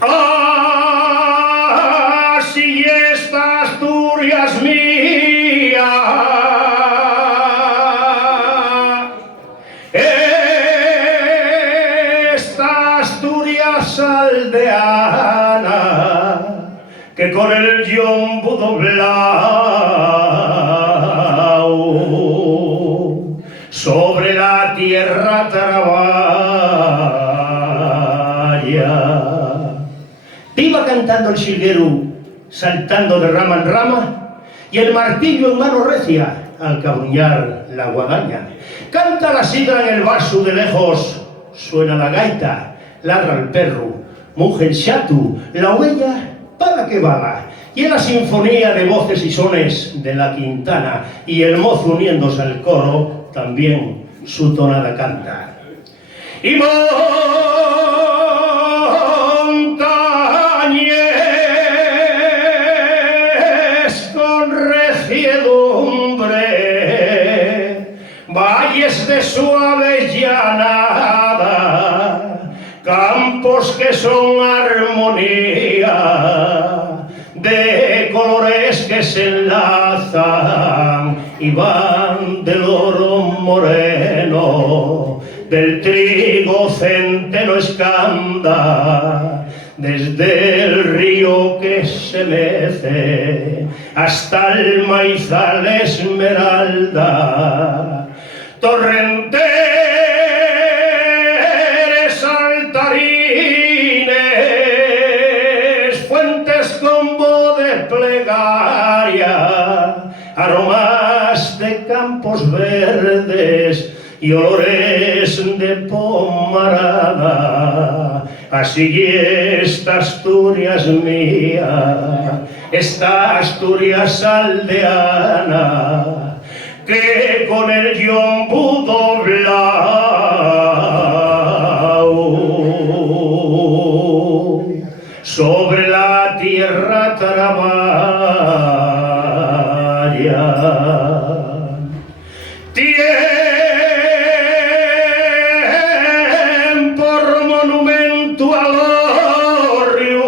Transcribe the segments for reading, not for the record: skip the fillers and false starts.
Ah, si esta Asturias mía, esta Asturias aldeana, que con el yombo doblao sobre la tierra traballa. Iba cantando el silguero, saltando de rama en rama, y el martillo en mano recia al cabruñar la guadaña. Canta la sidra en el vaso de lejos, suena la gaita, ladra el perro, muge el chatu, la oveja para que vaga. Y en la sinfonía de voces y sones de la quintana, y el mozo uniéndose al coro, también su tonada canta. Y montañes con reciedumbre, valles de suave llanada, campos que son armonía de colores que se enlazan y van del oro moreno, del trigo centeno escanda, desde el río que se mece hasta el maizal esmeralda, torrentes, saltarines, fuentes con voz de plegaria, aromas de campos verdes y olores de pomarada. Así esta Asturias mía, esta Asturias aldeana, que con el yombo doblao sobre la tierra traballa. Por monumento al orrio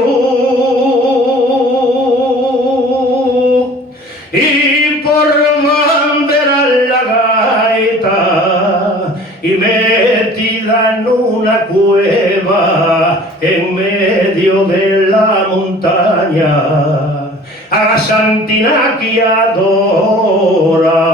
y por bandera la gaita, y metida en una cueva en medio de la montaña, a la santina que adora